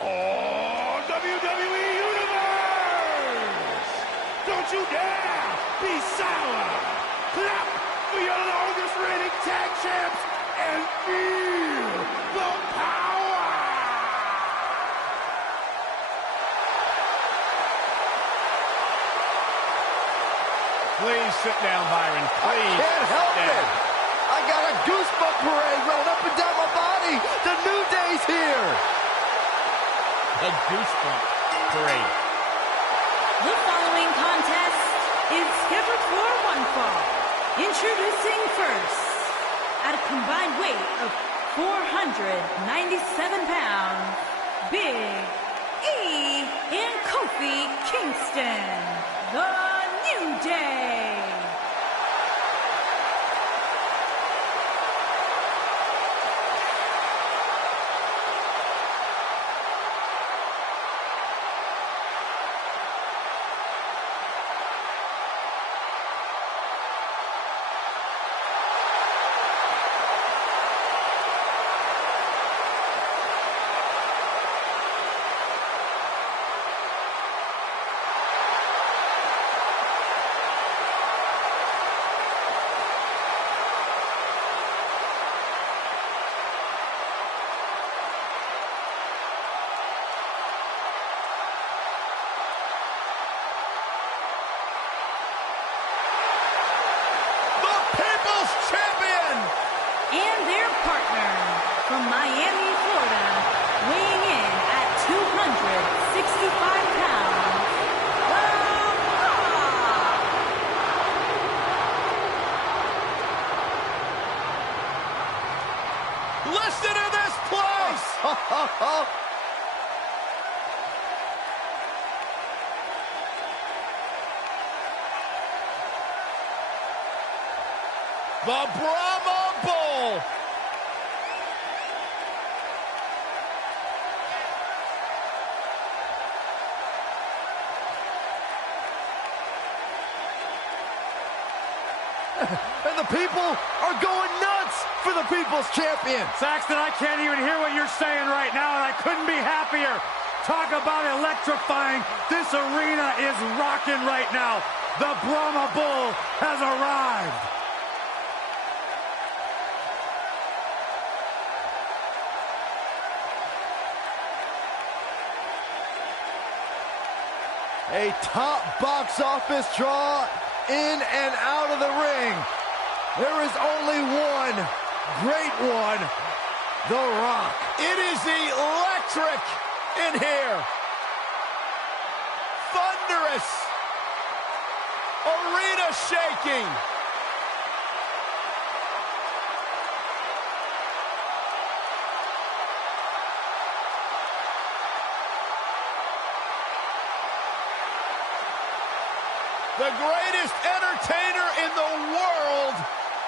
Oh, WWE Universe! Don't you dare be sour! Clap for your longest reigning tag champs and feel the power! Please sit down, Byron. Please. I can't help it. I got a goosebump parade running up and down my body. The New Day's here. A goosebump parade. The following contest is scheduled for one fall. Introducing first, at a combined weight of 497 pounds, Big E and Kofi Kingston, the New Day. From Miami, Florida, weighing in at 265 pounds, The Rock! Listen to this place! The Brahma Bull! And the people are going nuts for the People's Champion. Saxton, I can't even hear what you're saying right now, and I couldn't be happier. Talk about electrifying. This arena is rocking right now. The Brahma Bull has arrived. A top box office draw in and out of the ring. There is only one great one, The Rock. It is electric in here. Thunderous. Arena shaking. The greatest entertainer in the world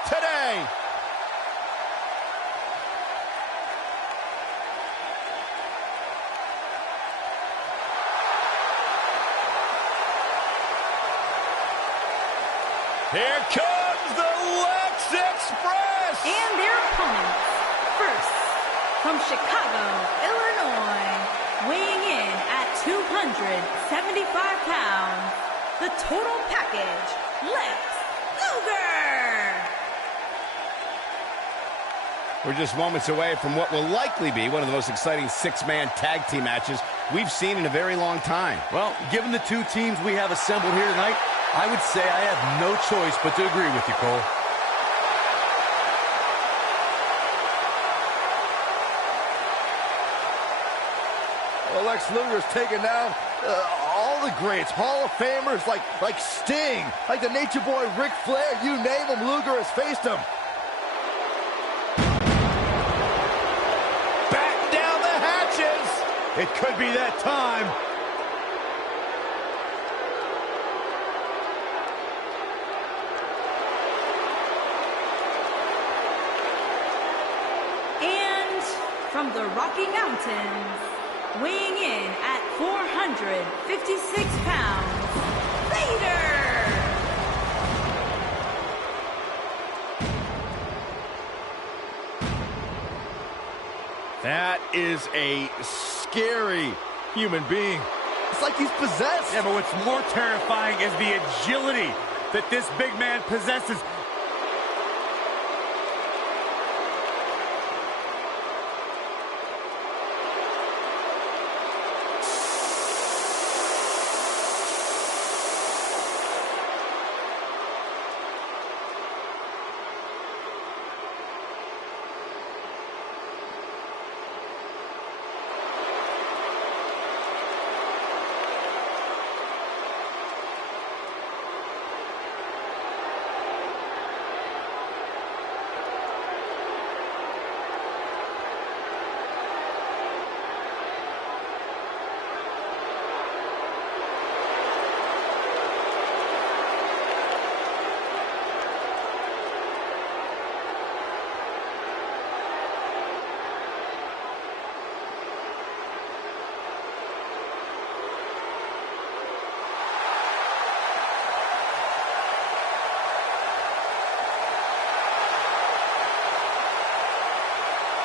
today. Here comes the Lex Express. And their opponents, first, from Chicago, Illinois, weighing in at 275 pounds, the total package, Lex Luger. We're just moments away from what will likely be one of the most exciting six-man tag team matches we've seen in a very long time. Well, given the two teams we have assembled here tonight, I would say I have no choice but to agree with you, Cole. Well, Lex Luger's taken down all the greats, Hall of Famers like Sting, like the Nature Boy Ric Flair, you name him, Luger has faced him. Back down the hatches. It could be that time. And from the Rocky Mountains, weighing in at 456 pounds, Vader! That is a scary human being. It's like he's possessed. Yeah, but what's more terrifying is the agility that this big man possesses.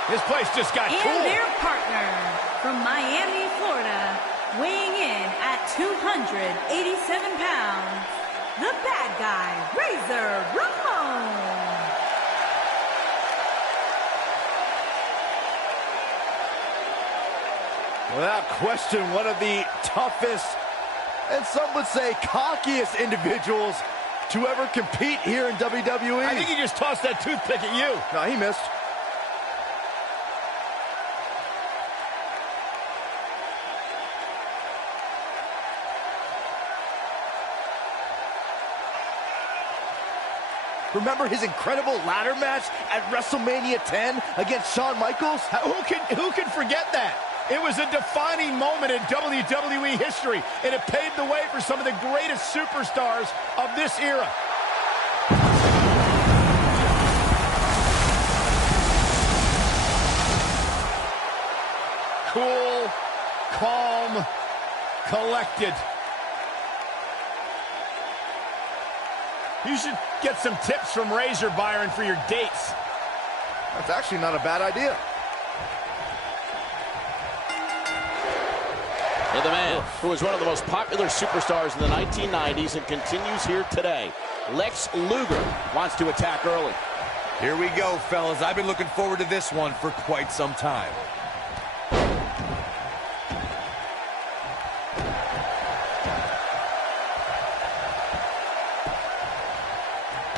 This place just got cool. And their partner from Miami, Florida, weighing in at 287 pounds, the bad guy, Razor Ramon. Without question, one of the toughest, and some would say cockiest individuals to ever compete here in WWE. I think he just tossed that toothpick at you. No, he missed. Remember his incredible ladder match at WrestleMania 10 against Shawn Michaels? Who can forget that? It was a defining moment in WWE history, and it paved the way for some of the greatest superstars of this era. Cool, calm, collected. You should get some tips from Razor, Byron, for your dates. That's actually not a bad idea. And the man who was one of the most popular superstars in the 1990s and continues here today, Lex Luger, wants to attack early. Here we go, fellas. I've been looking forward to this one for quite some time.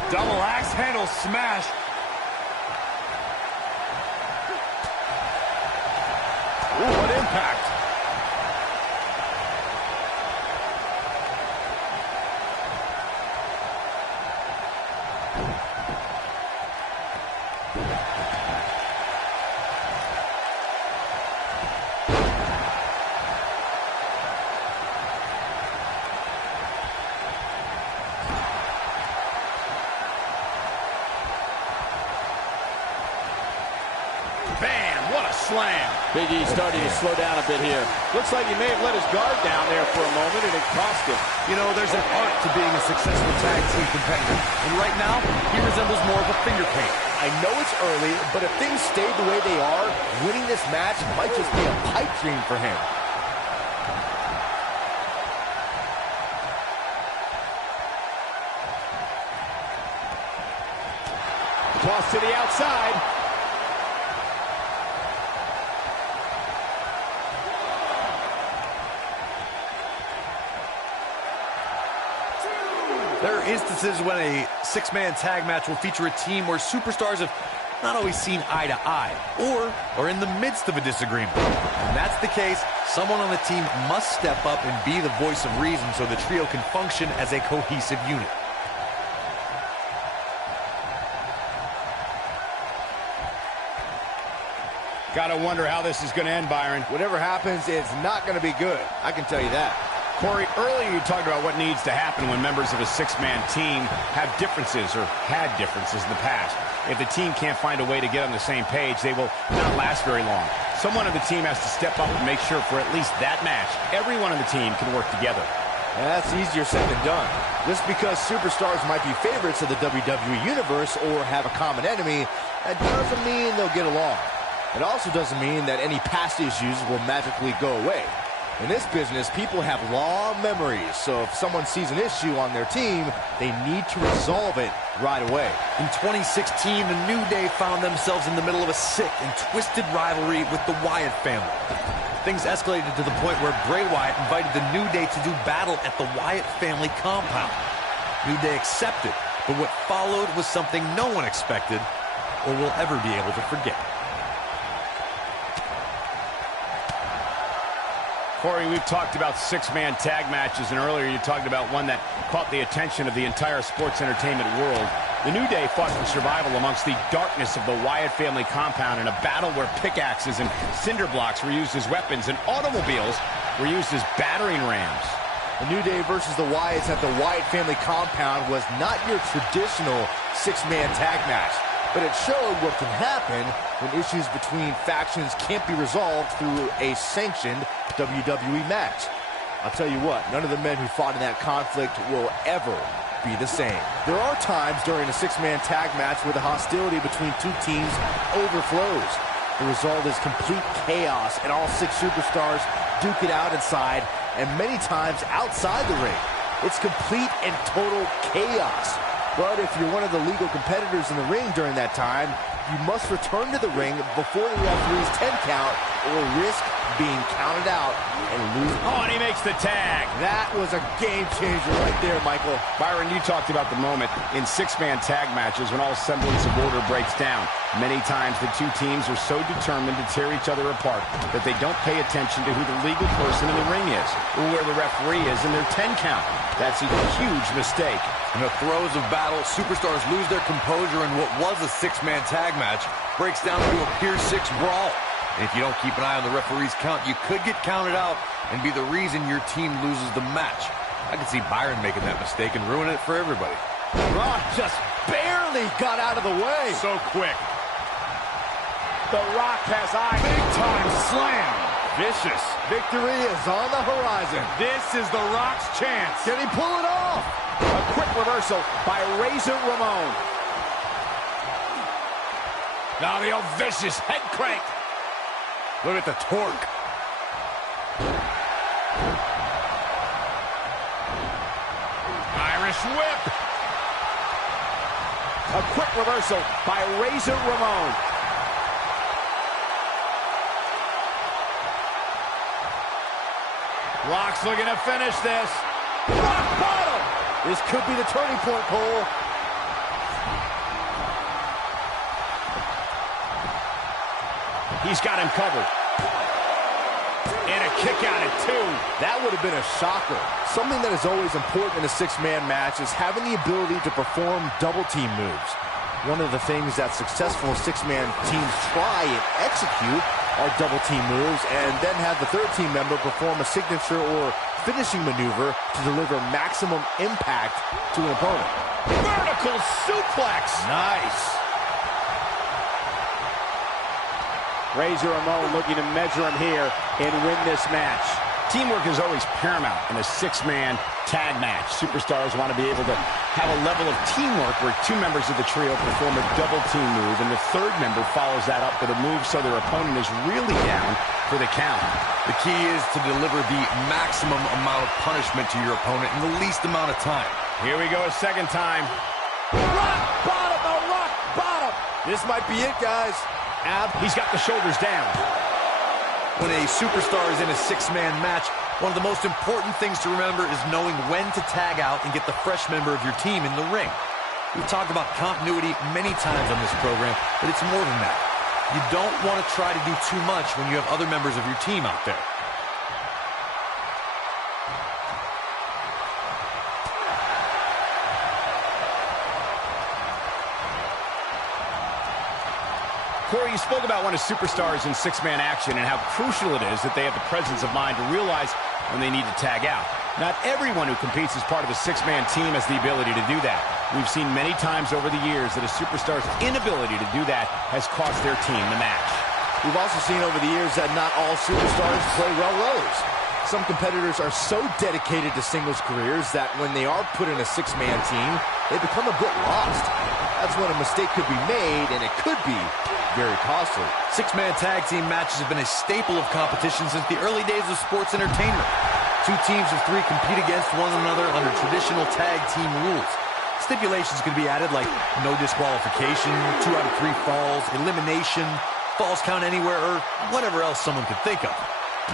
Double axe handle smash. Ooh, what impact. Bam! What a slam! Big E starting to slow down a bit here. Looks like he may have let his guard down there for a moment, and it cost him. You know, there's an art to being a successful tag team competitor. And right now, he resembles more of a finger paint. I know it's early, but if things stayed the way they are, winning this match might just be a pipe dream for him. Toss to the outside. There are instances when a six-man tag match will feature a team where superstars have not always seen eye to eye, or are in the midst of a disagreement. When that's the case, someone on the team must step up and be the voice of reason so the trio can function as a cohesive unit. Gotta wonder how this is gonna end, Byron. Whatever happens, it's not going to be good. I can tell you that. Corey, earlier you talked about what needs to happen when members of a six-man team have differences or had differences in the past. If the team can't find a way to get on the same page, they will not last very long. Someone on the team has to step up and make sure for at least that match, everyone on the team can work together. That's easier said than done. Just because superstars might be favorites of the WWE Universe or have a common enemy, that doesn't mean they'll get along. It also doesn't mean that any past issues will magically go away. In this business, people have long memories, so if someone sees an issue on their team, they need to resolve it right away. In 2016, the New Day found themselves in the middle of a sick and twisted rivalry with the Wyatt family. Things escalated to the point where Bray Wyatt invited the New Day to do battle at the Wyatt family compound. New Day accepted, but what followed was something no one expected or will ever be able to forget. Corey, we've talked about six-man tag matches, and earlier you talked about one that caught the attention of the entire sports entertainment world. The New Day fought for survival amongst the darkness of the Wyatt family compound in a battle where pickaxes and cinder blocks were used as weapons and automobiles were used as battering rams. The New Day versus the Wyatts at the Wyatt family compound was not your traditional six-man tag match, but it showed what can happen when issues between factions can't be resolved through a sanctioned WWE match. I'll tell you what, none of the men who fought in that conflict will ever be the same. There are times during a six-man tag match where the hostility between two teams overflows. The result is complete chaos, and all six superstars duke it out inside, and many times outside the ring. It's complete and total chaos. But if you're one of the legal competitors in the ring during that time, you must return to the ring before the referee's 10 count or risk being counted out and lose. Oh, and he makes the tag. That was a game changer right there, Michael. Byron, you talked about the moment in six-man tag matches when all semblance of order breaks down. Many times the two teams are so determined to tear each other apart that they don't pay attention to who the legal person in the ring is or where the referee is in their 10 count. That's a huge mistake. In the throes of battle, superstars lose their composure, and what was a six-man tag match breaks down into a Pier 6 brawl. And if you don't keep an eye on the referee's count, you could get counted out and be the reason your team loses the match. I could see Byron making that mistake and ruining it for everybody. Rock just barely got out of the way. So quick. The Rock has eyes. Big-time slam. Vicious. Victory is on the horizon. This is The Rock's chance. Can he pull it off? A quick reversal by Razor Ramon. Now the old vicious head crank. Look at the torque. Irish whip. A quick reversal by Razor Ramon. Rock's looking to finish this. Rock bottom. This could be the turning point, Cole. He's got him covered. And a kick out at 2. That would have been a shocker. Something that is always important in a six-man match is having the ability to perform double-team moves. One of the things that successful six-man teams try and execute are double-team moves, and then have the third team member perform a signature or finishing maneuver to deliver maximum impact to an opponent. Vertical suplex. Nice. Razor Ramon looking to measure him here and win this match. Teamwork is always paramount in a six-man tag match. Superstars want to be able to have a level of teamwork where two members of the trio perform a double-team move, and the third member follows that up with a move so their opponent is really down for the count. The key is to deliver the maximum amount of punishment to your opponent in the least amount of time. Here we go a second time. Rock bottom, the rock bottom. This might be it, guys. He's got the shoulders down. When a superstar is in a six-man match, one of the most important things to remember is knowing when to tag out and get the fresh member of your team in the ring. We've talked about continuity many times on this program, but it's more than that. You don't want to try to do too much when you have other members of your team out there. Corey, you spoke about one of superstars in six-man action and how crucial it is that they have the presence of mind to realize when they need to tag out. Not everyone who competes as part of a six-man team has the ability to do that. We've seen many times over the years that a superstar's inability to do that has cost their team the match. We've also seen over the years that not all superstars play well roles. Some competitors are so dedicated to singles careers that when they are put in a six-man team, they become a bit lost. That's when a mistake could be made, and it could be very costly. Six-man tag team matches have been a staple of competition since the early days of sports entertainment. Two teams of three compete against one another under traditional tag team rules. Stipulations can be added like no disqualification, 2 out of 3 falls, elimination, falls count anywhere, or whatever else someone could think of.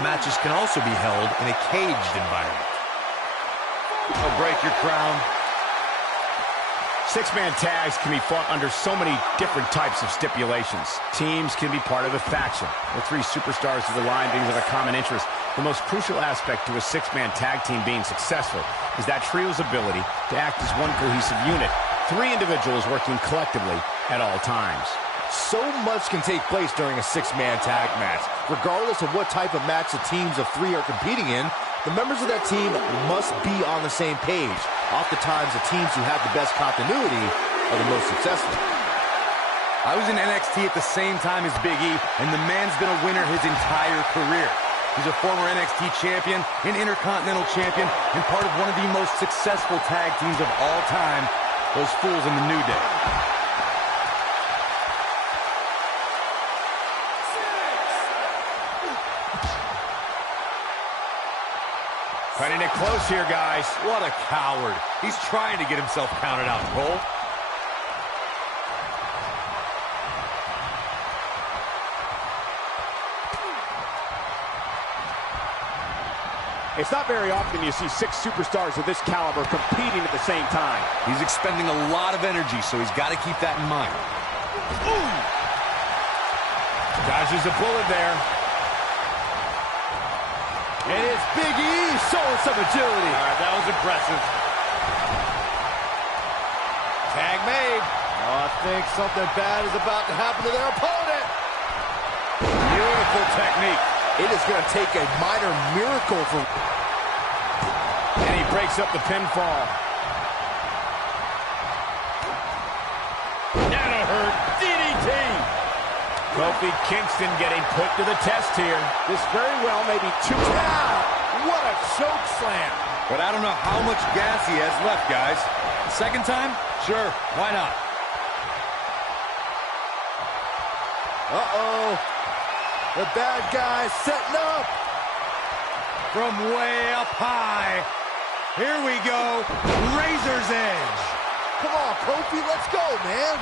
Matches can also be held in a caged environment. Oh, break your crown. Six-man tags can be fought under so many different types of stipulations. Teams can be part of a faction, where 3 superstars of the line being of a common interest. The most crucial aspect to a six-man tag team being successful is that trio's ability to act as one cohesive unit. 3 individuals working collectively at all times. So much can take place during a six-man tag match. Regardless of what type of match the teams of 3 are competing in, the members of that team must be on the same page. Oftentimes, the teams who have the best continuity are the most successful. I was in NXT at the same time as Big E, and the man's been a winner his entire career. He's a former NXT champion, an Intercontinental champion, and part of one of the most successful tag teams of all time, those fools in the New Day. Cutting it close here, guys. What a coward. He's trying to get himself counted out, Cole. It's not very often you see 6 superstars of this caliber competing at the same time. He's expending a lot of energy, so he's got to keep that in mind. Ooh! Dodges a bullet there. And it's Big E showing some agility. All right, that was impressive. Tag made. Oh, I think something bad is about to happen to their opponent. Beautiful technique. It is going to take a minor miracle for... And he breaks up the pinfall. That'll hurt. DDT. Kofi Kingston getting put to the test here. This very well may be 2 out. What a choke slam. But I don't know how much gas he has left, guys. Second time? Sure, why not? Uh-oh. The bad guy setting up. From way up high. Here we go. Razor's edge. Come on, Kofi, let's go, man.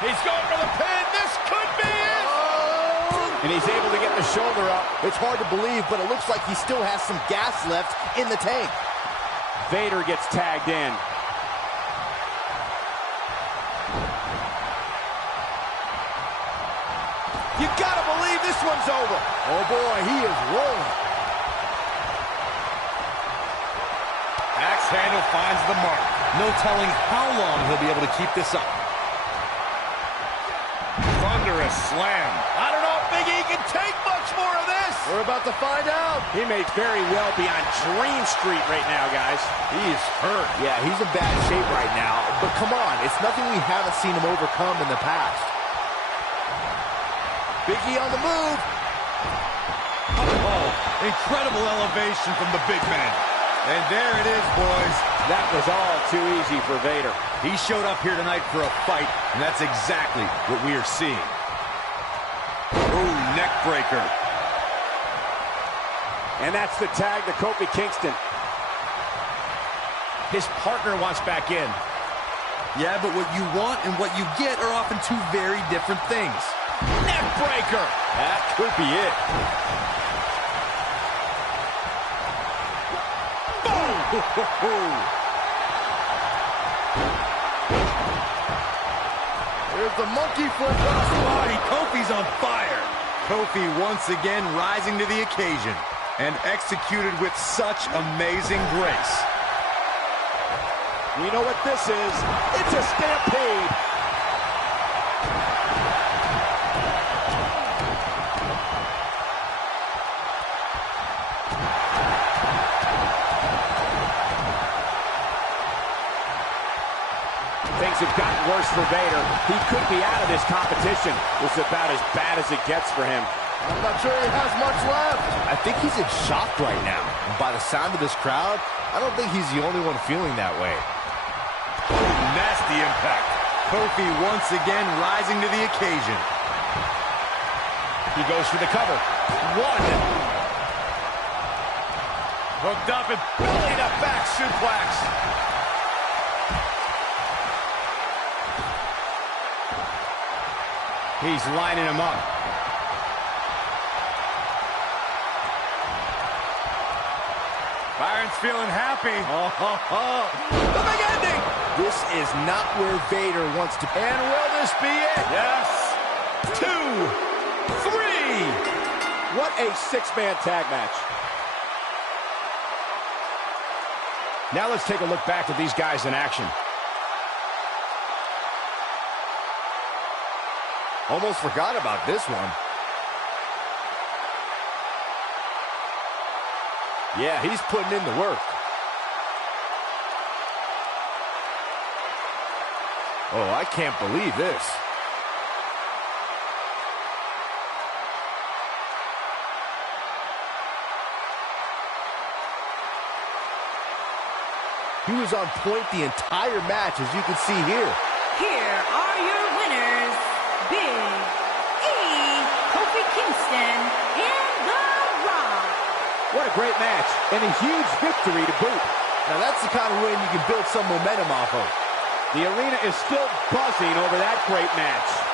He's going for the pin. This could be it. Oh. And he's able to get the shoulder up. It's hard to believe, but it looks like he still has some gas left in the tank. Vader gets tagged in. You gotta believe this one's over. Oh boy, he is rolling. Axe handle finds the mark. No telling how long he'll be able to keep this up. Thunderous slam. I don't know if Big E can take much more of this. We're about to find out. He may very well be on Dream Street right now, guys. He is hurt. Yeah, he's in bad shape right now. But come on, it's nothing we haven't seen him overcome in the past. Big E on the move. Oh, incredible elevation from the big man. And there it is, boys. That was all too easy for Vader. He showed up here tonight for a fight, and that's exactly what we are seeing. Ooh, neck breaker. And that's the tag to Kofi Kingston. His partner wants back in. Yeah, but what you want and what you get are often 2 very different things. Neck breaker. That could be it. There's the monkey flip. Body. Kofi's on fire. Kofi once again rising to the occasion and executed with such amazing grace. You know what this is? It's a stampede. Things have gotten worse for Vader. He could be out of this competition. This is about as bad as it gets for him. I'm not sure he has much left. I think he's in shock right now. And by the sound of this crowd, I don't think he's the only one feeling that way. Nasty impact. Kofi once again rising to the occasion. He goes for the cover. One. Hooked up and belly to back suplex. He's lining him up. Byron's feeling happy. The big ending! This is not where Vader wants to be. And will this be it? Yes. 2, 3. What a six-man tag match. Now let's take a look back at these guys in action. Almost forgot about this one. Yeah, he's putting in the work. Oh, I can't believe this. He was on point the entire match, as you can see here. Here are your winners, Big E, Kofi Kingston, and The Rock. What a great match, and a huge victory to boot. Now that's the kind of win you can build some momentum off of. The arena is still buzzing over that great match.